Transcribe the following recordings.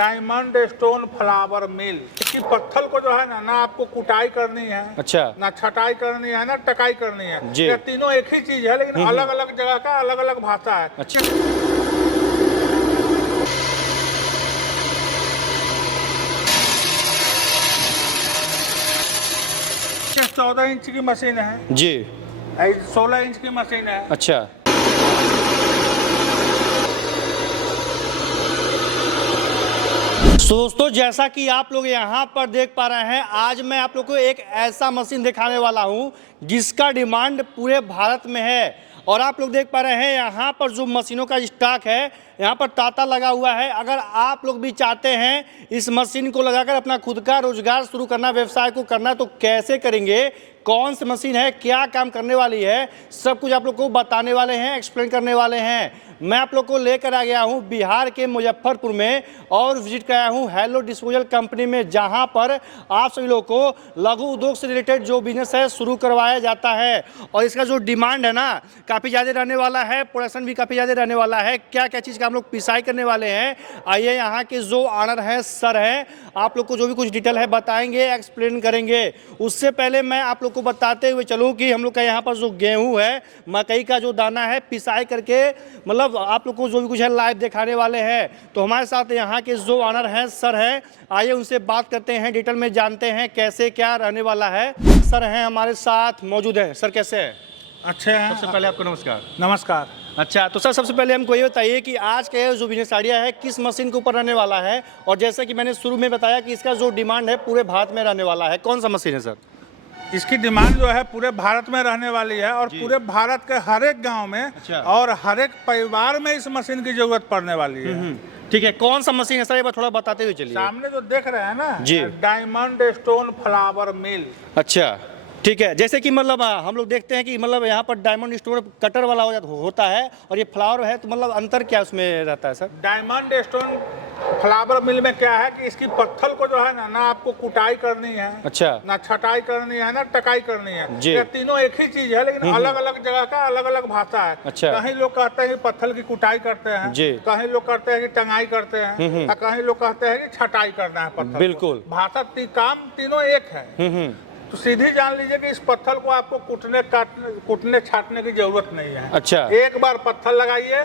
Diamond stone flower मिल की पत्थर को जो है ना आपको कुटाई करनी है, अच्छा, ना छटाई करनी है, ना टकाई करनी है। जी। ये तीनों एक ही चीज है, लेकिन अलग अलग जगह का अलग अलग भाषा है। अच्छा। 14 इंच की मशीन है जी। 16 इंच की मशीन है। अच्छा, तो दोस्तों जैसा कि आप लोग यहाँ पर देख पा रहे हैं, आज मैं आप लोग को एक ऐसा मशीन दिखाने वाला हूँ जिसका डिमांड पूरे भारत में है। और आप लोग देख पा रहे हैं यहाँ पर जो मशीनों का स्टॉक है, यहाँ पर तांता लगा हुआ है। अगर आप लोग भी चाहते हैं इस मशीन को लगाकर अपना खुद का रोजगार शुरू करना, व्यवसाय को करना, तो कैसे करेंगे, कौन सी मशीन है, क्या काम करने वाली है, सब कुछ आप लोग को बताने वाले हैं, एक्सप्लेन करने वाले हैं। मैं आप लोग को लेकर आ गया हूं बिहार के मुजफ्फरपुर में और विजिट कराया हूं हेलो डिस्पोजल कंपनी में, जहां पर आप सभी लोगों को लघु उद्योग से रिलेटेड जो बिजनेस है शुरू करवाया जाता है। और इसका जो डिमांड है ना काफ़ी ज़्यादा रहने वाला है, प्रोडक्शन भी काफ़ी ज़्यादा रहने वाला है। क्या क्या चीज़ का हम लोग पिसाई करने वाले हैं, आइए यहाँ के जो ऑनर हैं, सर हैं, आप लोग को जो भी कुछ डिटेल है बताएंगे, एक्सप्लेन करेंगे। उससे पहले मैं आप लोग को बताते हुए चलूँ कि हम लोग का यहाँ पर जो गेहूँ है, मकई का जो दाना है, पिसाई करके मतलब आप लोग को जो भी कुछ है लाइव दिखाने वाले हैं। तो हमारे साथ यहाँ के जो ऑनर हैं, सर हैं, आइए उनसे बात करते हैं, डिटेल में जानते हैं कैसे क्या रहने वाला है। सर हैं हमारे साथ मौजूद हैं। सर कैसे हैं? अच्छे हैं। सबसे पहले आपको नमस्कार। नमस्कार। अच्छा, तो सर सबसे पहले हमको ये बताइए कि आज का जो बिजनेस आइडिया है किस मशीन के ऊपर रहने वाला है, और जैसे कि मैंने शुरू में बताया कि इसका जो डिमांड है पूरे भारत में रहने वाला है, कौन सा मशीन है सर? इसकी डिमांड जो है पूरे भारत में रहने वाली है और पूरे भारत के हर एक गांव में अच्छा। और हर एक परिवार में इस मशीन की जरूरत पड़ने वाली है। ठीक है, कौन सा मशीन है सर, ये बार थोड़ा बताते हुए चलिए। सामने जो देख रहे हैं ना जी। डायमंड स्टोन फ्लावर मिल। अच्छा, ठीक है। जैसे कि मतलब हम लोग देखते हैं कि मतलब यहाँ पर डायमंड स्टोन कटर वाला होता है और ये फ्लावर है, तो मतलब अंतर क्या उसमें रहता है सर? डायमंड स्टोन फ्लावर मिल में क्या है कि इसकी पत्थर को जो है ना आपको कुटाई करनी है, अच्छा, ना छटाई करनी है, ना टकाई करनी है। जी। ये तीनों एक ही चीज है, लेकिन अलग अलग जगह का अलग अलग भाषा है। अच्छा। कहीं लोग कहते हैं कि पत्थर की कुटाई करते हैं, जी। कहीं लोग कहते हैं कि टंगाई करते हैं, और कहीं लोग कहते हैं कि छटाई करना है पत्थर। बिल्कुल। भाषा काम तीनों एक है। तो सीधी जान लीजिए कि इस पत्थर को आपको कुटने छाटने की जरूरत नहीं है। अच्छा। एक बार पत्थर लगाइए,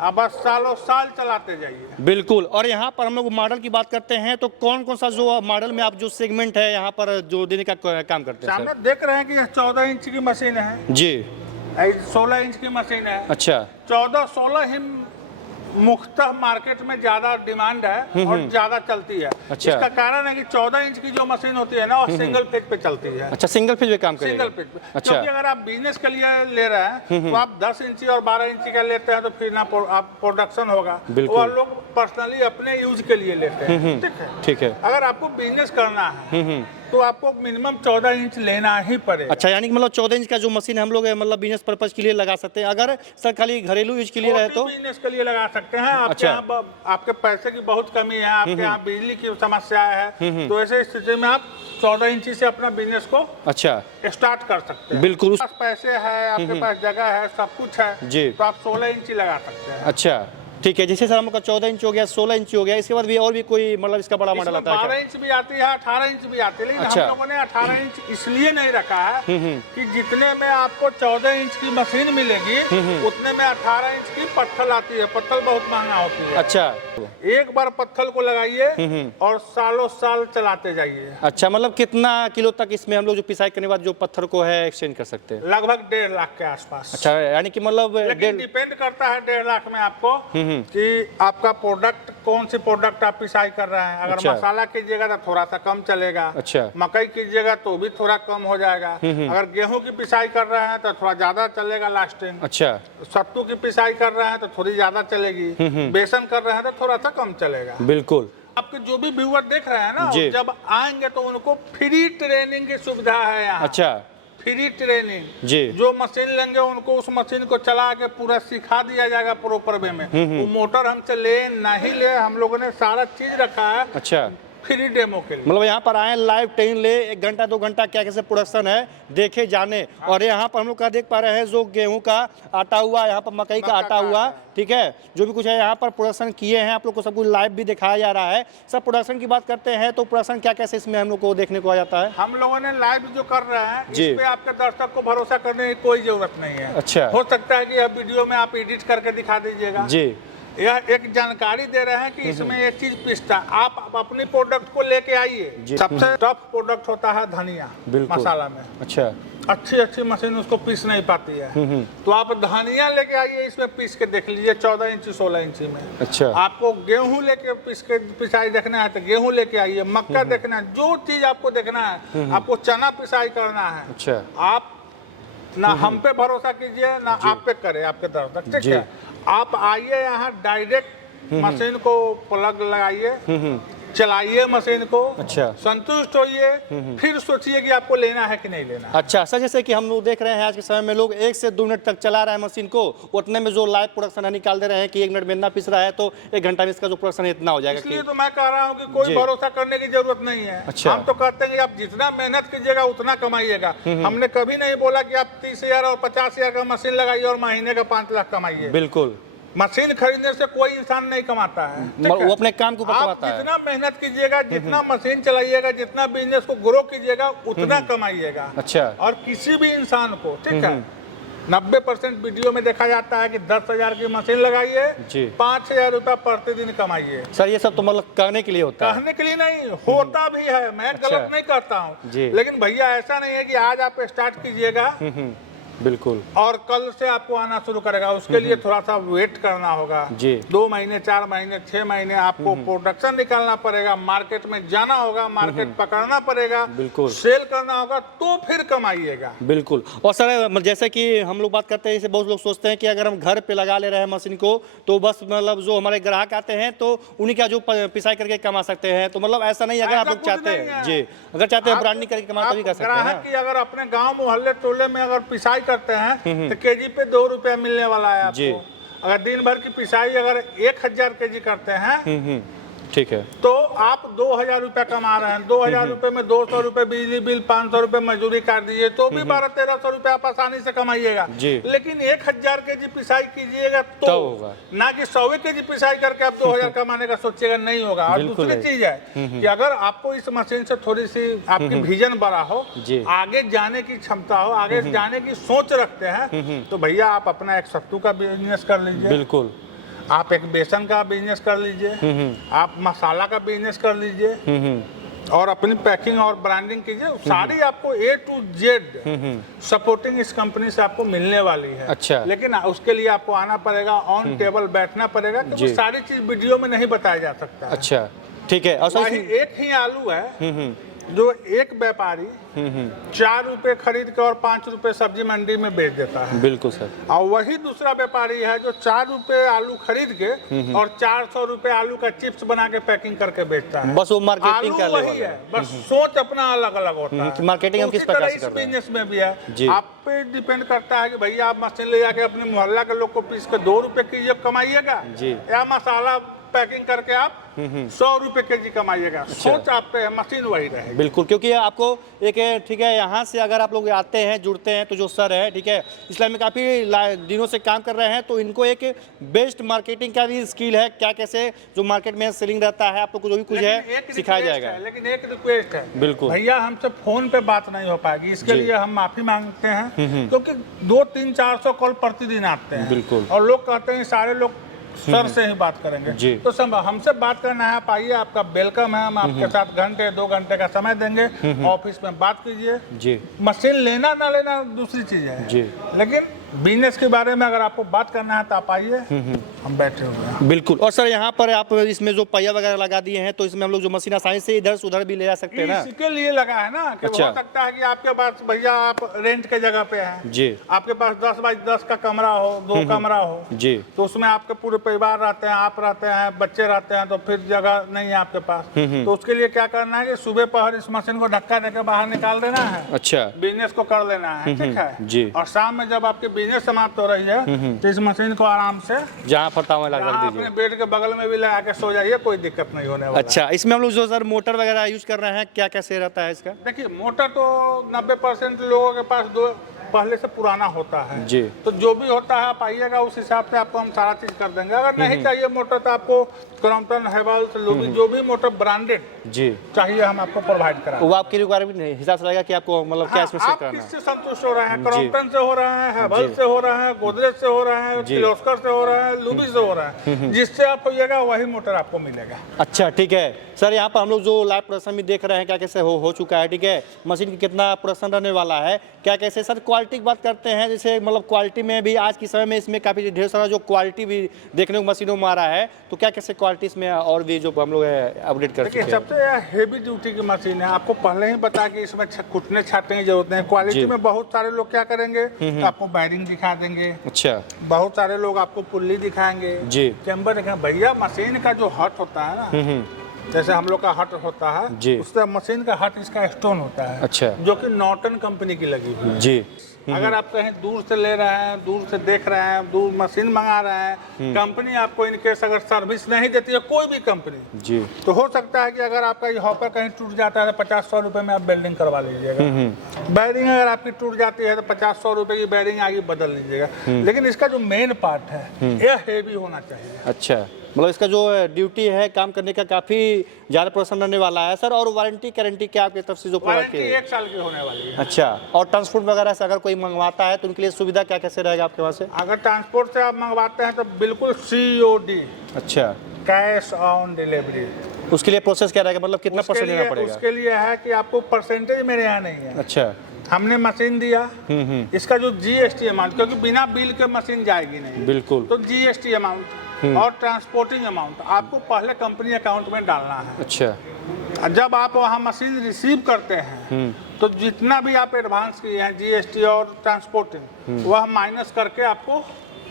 अब बस सालों साल चलाते जाइए। बिल्कुल। और यहाँ पर हम लोग मॉडल की बात करते हैं, तो कौन कौन सा जो मॉडल में आप जो सेगमेंट है यहाँ पर जो देने का काम करते हैं सामने सर? देख रहे हैं कि 14 इंच की मशीन है जी। 16 इंच की मशीन है। अच्छा। 14-16 ही मुख्तलिफ मार्केट में ज्यादा डिमांड है और ज्यादा चलती है। अच्छा। इसका कारण है कि 14 इंच की जो मशीन होती है ना वो सिंगल पेज पे चलती है। अच्छा, सिंगल पेज पे काम करेगा? सिंगल पेज पे। अच्छा। क्योंकि अगर आप बिजनेस के लिए ले रहे हैं तो आप 10 इंची और 12 इंची का लेते हैं तो फिर ना आप प्रोडक्शन होगा। बिल्कुल। और लोग पर्सनली अपने यूज के लिए लेते हैं। ठीक है। ठीक है। अगर आपको बिजनेस करना है तो आपको मिनिमम 14 इंच लेना ही पड़ेगा। अच्छा, यानी कि मतलब 14 इंच का जो मशीन हम लोग मतलब बिजनेस पर्पज के लिए लगा सकते हैं। अगर सर खाली घरेलू यूज के लिए रहे तो बिजनेस के लिए लगा सकते हैं। आपके अच्छा। यहाँ आपके पैसे की बहुत कमी है, आपके यहाँ बिजली की समस्या है, तो ऐसे स्थिति में आप 14 इंची से अपना बिजनेस को अच्छा स्टार्ट कर सकते हैं। बिल्कुल। पास पैसे है, आपके पास जगह है, सब कुछ है, जी। तो आप 16 इंची लगा सकते हैं। अच्छा, ठीक है। जैसे सर हम लोग का 14 इंच हो गया, 16 इंच हो गया, इसके बाद भी और भी कोई मतलब इसका बड़ा मॉडल आता है 12 क्या? इंच भी आती है, 18 इंच भी आती है, लेकिन अच्छा। हम लोगों ने 18 इंच इसलिए नहीं रखा है कि जितने में आपको 14 इंच की मशीन मिलेगी उतने में 18 इंच की पत्थर आती है। पत्थर बहुत महंगा होती है। अच्छा। एक बार पत्थर को लगाइए और सालों साल चलाते जाइए। अच्छा, मतलब कितना किलो तक इसमें हम लोग जो पिसाई करने के बाद जो पत्थर को है एक्सचेंज कर सकते हैं? लगभग 1.5 लाख के आसपास। अच्छा, यानी कि मतलब लेकिन डिपेंड करता है 1.5 लाख में आपको कि आपका प्रोडक्ट कौन सी प्रोडक्ट आप पिसाई कर रहे हैं। अगर अच्छा। मसाला कीजिएगा तो थोड़ा सा कम चलेगा। अच्छा। मकई कीजिएगा तो भी थोड़ा कम हो जाएगा। अगर गेहूं की पिसाई कर रहे हैं तो थोड़ा ज्यादा चलेगा लास्टिंग। अच्छा। सत्तू की पिसाई कर रहे हैं तो थोड़ी ज्यादा चलेगी। बेसन कर रहे हैं तो थोड़ा सा कम चलेगा। बिल्कुल। आपके जो भी व्यूअर देख रहे हैं ना, जी। जब आएंगे तो उनको फ्री ट्रेनिंग की सुविधा है यहाँ। अच्छा। Free training. जी। जो मशीन लेंगे उनको उस मशीन को चला के पूरा सिखा दिया जाएगा प्रॉपर वे में। वो मोटर हमसे ले नहीं ले, हम लोगों ने सारा चीज रखा है। अच्छा। फ्री डेमो के लिए। मतलब यहाँ पर आए लाइव ट्रेन ले 1 घंटा 2 घंटा क्या कैसे प्रोडक्शन है देखे जाने। और यहाँ पर हम लोग का देख पा रहे हैं जो गेहूं का आटा हुआ, यहाँ पर मकई का आटा हुआ, ठीक है, जो भी कुछ है यहाँ पर प्रोडक्शन किए हैं, आप लोग को सब कुछ लाइव भी दिखाया जा रहा है। सब प्रोडक्शन की बात करते हैं तो प्रोडक्शन क्या कैसे इसमें हम लोग को देखने को आ जाता है? हम लोगों ने लाइव जो कर रहे हैं जी। इस पे आपके दर्शक को भरोसा करने की कोई जरूरत नहीं है। अच्छा। हो सकता है कि यह वीडियो में आप एडिट करके दिखा दीजिएगा। जी। यह एक जानकारी दे रहे हैं कि इसमें एक चीज पिसता, आप अपनी प्रोडक्ट को लेके आइए। सबसे टफ प्रोडक्ट होता है धनिया मसाला में। अच्छा। अच्छी मशीन उसको पीस नहीं पाती है, तो आप धनिया लेके आइए, इसमें पीस के देख लीजिए 14 इंची 16 इंची में। अच्छा। आपको गेहूं लेके पिसाई देखना है तो गेहूं लेके आइए, मक्का देखना है, जो चीज आपको देखना है, आपको चना पिसाई करना है। अच्छा। आप ना हम पे भरोसा कीजिए ना आप पे करे आपके दर्शक, ठीक है। आप आइए यहाँ डायरेक्ट मशीन को प्लग लगाइए, चलाइए मशीन को। अच्छा। संतुष्ट होइए, फिर सोचिए कि आपको लेना है कि नहीं लेना। अच्छा सर, जैसे कि हम लोग देख रहे हैं आज के समय में लोग 1 से 2 मिनट तक चला रहे हैं मशीन को, उतने में जो लाइव प्रोडक्शन है निकाल दे रहे हैं कि 1 मिनट में इतना पिस रहा है तो 1 घंटा में इसका जो प्रोडक्शन है इतना हो जाएगा। इसलिए तो मैं कह रहा हूँ कि कोई भरोसा करने की जरूरत नहीं है। अच्छा। हम तो कहते हैं कि आप जितना मेहनत कीजिएगा उतना कमाइएगा। हमने कभी नहीं बोला कि आप 30,000 और 50,000 का मशीन लगाइए और महीने का 5 लाख कमाइए। बिल्कुल। मशीन खरीदने से कोई इंसान नहीं कमाता है, वो अपने काम को आप कमाता है। जितना मेहनत कीजिएगा, जितना मशीन चलाइएगा, जितना बिजनेस को ग्रो कीजिएगा उतना कमाइएगा। अच्छा। और किसी भी इंसान को, ठीक है, 90% वीडियो में देखा जाता है कि 10,000 की मशीन लगाइए, 5,000 रुपया प्रतिदिन कमाइए। सर ये सब तो मतलब कहने के लिए होता है? कहने के लिए नहीं, होता भी है, मैं गलत नहीं करता हूँ। लेकिन भैया ऐसा नहीं है कि आज आप स्टार्ट कीजिएगा बिल्कुल और कल से आपको आना शुरू करेगा। उसके लिए थोड़ा सा वेट करना होगा। 2 महीने 4 महीने 6 महीने आपको प्रोडक्शन निकालना पड़ेगा, मार्केट में जाना होगा, मार्केट पकड़ना पड़ेगा, बिल्कुल सेल करना होगा, तो फिर कमाइएगा। बिल्कुल। और सर जैसे कि हम लोग बात करते हैं, जैसे बहुत लोग सोचते हैं कि अगर हम घर पे लगा ले रहे हैं मशीन को तो बस मतलब जो हमारे ग्राहक आते हैं तो उन्हीं का जो पिसाई करके कमा सकते हैं, तो मतलब ऐसा नहीं। अगर आप लोग चाहते हैं जी, अगर चाहते हैं ब्रांडिंग करके कमा तभी कर सकते हैं। ग्राहक की अगर अपने गाँव मोहल्ले टोले में अगर पिसाई करते हैं तो केजी पे 2 रुपया मिलने वाला है आपको। अगर दिन भर की पिसाई अगर 1000 केजी करते हैं, ठीक है, तो आप 2000 रुपया कमा रहे हैं। 2000 रुपये में 200 रुपये बिजली बिल, 500 रुपये मजदूरी काट दीजिए तो भी 1200-1300 रुपया आप आसानी से कमाइएगा। लेकिन 1000 केजी पिसाई कीजिएगा तो होगा ना कि 100 केजी पिसाई करके आप 2000 कमाने का सोचिएगा, नहीं होगा। और दूसरी चीज है कि अगर आपको इस मशीन से थोड़ी सी आपकी विजन बड़ा हो, आगे जाने की क्षमता हो, आगे जाने की सोच रखते हैं, तो भैया आप अपना एक सत्तू का बिजनेस कर लीजिए। बिल्कुल। आप एक बेसन का बिजनेस कर लीजिए, आप मसाला का बिजनेस कर लीजिए और अपनी पैकिंग और ब्रांडिंग कीजिए। सारी आपको A to Z सपोर्टिंग इस कंपनी से आपको मिलने वाली है। अच्छा। लेकिन उसके लिए आपको आना पड़ेगा, ऑन टेबल बैठना पड़ेगा, क्योंकि सारी चीज वीडियो में नहीं बताया जा सकता है। अच्छा, ठीक है। और एक ही आलू है जो एक व्यापारी 4 रुपए खरीद के और 5 रुपए सब्जी मंडी में बेच देता है। बिल्कुल सर। और वही दूसरा व्यापारी है जो 4 रुपए आलू खरीद के और 400 रुपए आलू का चिप्स बना के पैकिंग करके बेचता है। बस वो मार्केटिंग का लेवल है, बस सोच अपना अलग अलग होता है। मार्केटिंग हम किस प्रकार से कर रहे हैं? बिजनेस में भी है, आप पे डिपेंड करता है कि भैया आप मशीन ले जाके अपने मोहल्ला के लोग को पीस के 2 रुपए की कमाइएगा, या मसाला पैकिंग करके आप 100 रुपए केजी कमाइएगा। सोच आप पे है, मशीन वही रहेगी। बिल्कुल, क्योंकि आपको एक ठीक है, यहाँ से अगर आप लोग आते हैं जुड़ते हैं तो जो सर है, ठीक है, इसलिए में काफ़ी दिनों से काम कर रहे हैं, तो इनको एक बेस्ट मार्केटिंग का भी स्किल है, क्या कैसे जो मार्केट में सेलिंग रहता है, आप लोग को जो भी कुछ है सिखाया जाएगा। लेकिन एक रिक्वेस्ट है, बिल्कुल भैया हमसे फोन पे बात नहीं हो पाएगी, इसके लिए हम माफी मांगते हैं, क्योंकि 200-300-400 कॉल प्रतिदिन आते हैं। बिल्कुल। और लोग कहते हैं सारे लोग सर से ही बात करेंगे, तो हमसे बात करना है, आप आइए, आपका वेलकम है। हम आपके साथ 1-2 घंटे का समय देंगे, ऑफिस में बात कीजिए। मशीन लेना ना लेना दूसरी चीज है, लेकिन बिजनेस के बारे में अगर आपको बात करना है तो आप आइए, हम बैठे हुए हैं। बिल्कुल। और सर यहाँ पर आप इसमें जो पहिया वगैरह लगा दिए हैं, तो इसमें हम लोग जो मशीन आसानी से इधर से उधर भी ले जा सकते हैं ना? इसके लिए लगा है ना कि हो सकता है कि आपके पास भैया आप रेंट के जगह पे हैं जी, आपके पास 10 बाई 10 का कमरा हो, 2 कमरा हो जी, तो उसमें आपके पूरे परिवार रहते हैं, आप रहते हैं, बच्चे रहते हैं, तो फिर जगह नहीं है आपके पास, तो उसके लिए क्या करना है कि सुबह पहर इस मशीन को धक्का देकर बाहर निकाल देना है। अच्छा। बिजनेस को कर लेना है, ठीक है जी। और शाम में जब आपके बिजनेस समाप्त हो रही है तो इस मशीन को आराम से जहाँ जहाँ फरता हुआ लगा यहाँ दीजिए। अपने बेड के बगल में भी लगा के सो जाइए, कोई दिक्कत नहीं होने वाला। अच्छा, इसमें हम लोग जो सर मोटर वगैरह यूज कर रहे हैं, क्या कैसे रहता है इसका? देखिए मोटर तो 90% लोगों के पास दो पहले से पुराना होता है जी। तो जो भी होता है आप आइएगा, उस हिसाब से आपको हम सारा चीज कर देंगे। अगर नहीं चाहिए मोटर तो आपको क्रॉम्पटन, हेवल्स, लुबी जो भी मोटर ब्रांडेड जी चाहिए हम आपको प्रोवाइड करा। वो आपकी रिक्वायरमेंट हिसाब से रहेगा कि आपको मतलब क्या इसमें सेट आप करना है। किससे संतुष्ट हो रहे हैं? क्रॉम्पटन से हो रहा है, हेवल्स से हो रहा है, गोदरेज से हो रहा है, किर्लोस्कर से हो रहा है, लुबी से हो रहा है, जिससे आप होइएगा वही मोटर आपको मिलेगा। अच्छा ठीक है सर, यहाँ पर हम लोग जो लाइव प्रोडक्शन भी देख रहे हैं क्या कैसे हो चुका है, ठीक है, मशीन की कितना प्रोडक्शन रहने वाला है, क्या कैसे सर क्वालिटी की बात करते हैं, जैसे मतलब क्वालिटी में भी आज के समय में इसमें काफ़ी ढेर सारा जो क्वालिटी भी देखने को मशीनों में आ रहा है, तो क्या कैसे क्वालिटी इसमें और भी जो हम लोग अपडेट कर देखिए चुके हैं। सबसे हेवी ड्यूटी की मशीन है, आपको पहले ही बता कि इसमें घुटने छाटने की जरूरत नहीं है। क्वालिटी में बहुत सारे लोग क्या करेंगे तो आपको वायरिंग दिखा देंगे, अच्छा बहुत सारे लोग आपको पुल्ली दिखाएंगे, जी चैम्बर दिखाएंगे। भैया मशीन का जो हट होता है ना, जैसे हम लोग का हट होता जी। है, उससे मशीन का हट इसका स्टोन होता है, अच्छा जो कि नॉर्टन कंपनी की लगी हुई है। जी अगर आप कहीं दूर से ले रहे हैं, दूर से देख रहे हैं, दूर मशीन मंगा रहे हैं, कंपनी आपको इनकेस अगर सर्विस नहीं देती है, कोई भी कंपनी, जी तो हो सकता है कि अगर आपका ये हॉपर कहीं टूट जाता है तो 50-100 रुपए में आप बेल्डिंग करवा लीजिएगा। बैरिंग अगर आपकी टूट जाती है तो 50-100 रुपए की बैरिंग आगे बदल लीजिएगा। लेकिन इसका जो मेन पार्ट है यह हेवी होना चाहिए। अच्छा, मतलब इसका जो ड्यूटी है काम करने का काफ़ी ज़्यादा प्रोडक्शन रहने वाला है सर। और वारंटी गारंटी क्या आपकी तरफ से जो प्रोडक्ट वारंटी है? 1 साल की होने वाली है। अच्छा, और ट्रांसपोर्ट वगैरह से अगर कोई मंगवाता है तो उनके लिए सुविधा क्या कैसे रहेगा आपके वहाँ से? अगर ट्रांसपोर्ट से आप मंगवाते हैं तो बिल्कुल COD, अच्छा, कैश ऑन डिलीवरी। उसके लिए प्रोसेस क्या रहेगा, मतलब कितना परसेंट देना पड़ेगा? उसके लिए है कि आपको परसेंटेज मेरे यहाँ नहीं है। अच्छा, हमने मशीन दिया, इसका जो GST अमाउंट, क्योंकि बिना बिल के मशीन जाएगी नहीं, बिल्कुल, तो GST अमाउंट और ट्रांसपोर्टिंग अमाउंट आपको पहले कंपनी अकाउंट में डालना है। अच्छा, जब आप वहाँ मशीन रिसीव करते हैं तो जितना भी आप एडवांस किए हैं GST और ट्रांसपोर्टिंग, वह माइनस करके आपको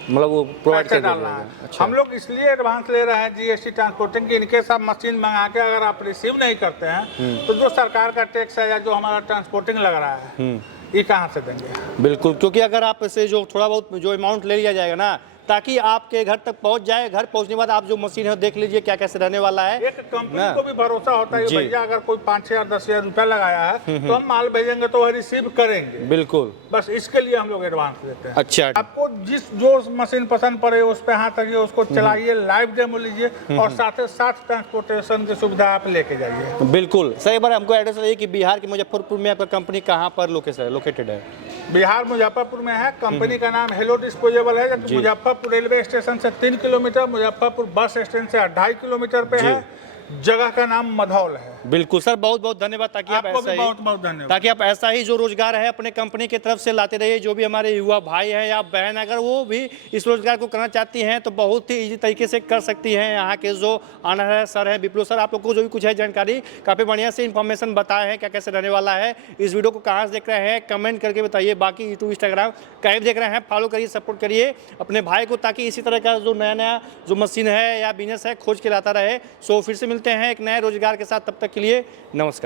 मतलब वो प्रोवाइड पैसे कर डालना देगा। है। अच्छा, हम लोग इसलिए एडवांस ले रहे हैं GST ट्रांसपोर्टिंग की, इनकेस आप मशीन मंगा के अगर आप रिसीव नहीं करते हैं तो जो सरकार का टैक्स है या जो हमारा ट्रांसपोर्टिंग लग रहा है, ये कहाँ से देंगे? बिल्कुल, क्योंकि अगर आप इसे जो थोड़ा बहुत जो अमाउंट ले लिया जाएगा ना, ताकि आपके घर तक पहुंच जाए, घर पहुंचने के बाद आप जो मशीन है देख लीजिए क्या कैसे रहने वाला है। एक कंपनी को भी भरोसा होता है कि जी। भैया अगर कोई 5,000-10,000 रुपया लगाया है तो हम माल भेजेंगे तो वह रिसीव करेंगे। बिल्कुल, बस इसके लिए हम लोग एडवांस देते हैं। अच्छा, आपको जो मशीन पसंद पड़े उस पे हाथ रखिए, उसको चलाइए, लाइव डेमो लीजिए और साथ ही साथ ट्रांसपोर्टेशन की सुविधा आप लेके जाइए। बिल्कुल। सर एक बार हमको एड्रेस बताइए कि बिहार के मुजफ्फरपुर में आपका कंपनी कहाँ पर लोकेटेड है? बिहार मुजफ्फरपुर में है। कंपनी का नाम हेलो डिस्पोजेबल है, जो मुजफ्फरपुर रेलवे स्टेशन से 3 किलोमीटर, मुजफ्फरपुर बस स्टैंड से 2.5 किलोमीटर पे है। जगह का नाम मधौल है। बिल्कुल सर, बहुत बहुत धन्यवाद। ताकि आप आपको ऐसा भी ही बहुत बहुत धन्यवाद। ताकि आप ऐसा ही जो रोजगार है अपने कंपनी की तरफ से लाते रहिए। जो भी हमारे युवा भाई हैं या बहन, अगर वो भी इस रोजगार को करना चाहती हैं तो बहुत ही इजी तरीके से कर सकती हैं। यहाँ के जो ऑनर है सर हैं विप्लव सर, आप लोग को जो भी कुछ है जानकारी काफ़ी बढ़िया से इन्फॉर्मेशन बताए हैं क्या कैसे रहने वाला है। इस वीडियो को कहाँ से देख रहे हैं कमेंट करके बताइए। बाकी यूट्यूब इंस्टाग्राम कहीं भी देख रहे हैं फॉलो करिए, सपोर्ट करिए अपने भाई को, ताकि इसी तरह का जो नया नया जो मशीन है या बिजनेस है खोज के लाता रहे। सो फिर से मिलते हैं एक नए रोजगार के साथ, तब तक के लिए नमस्कार।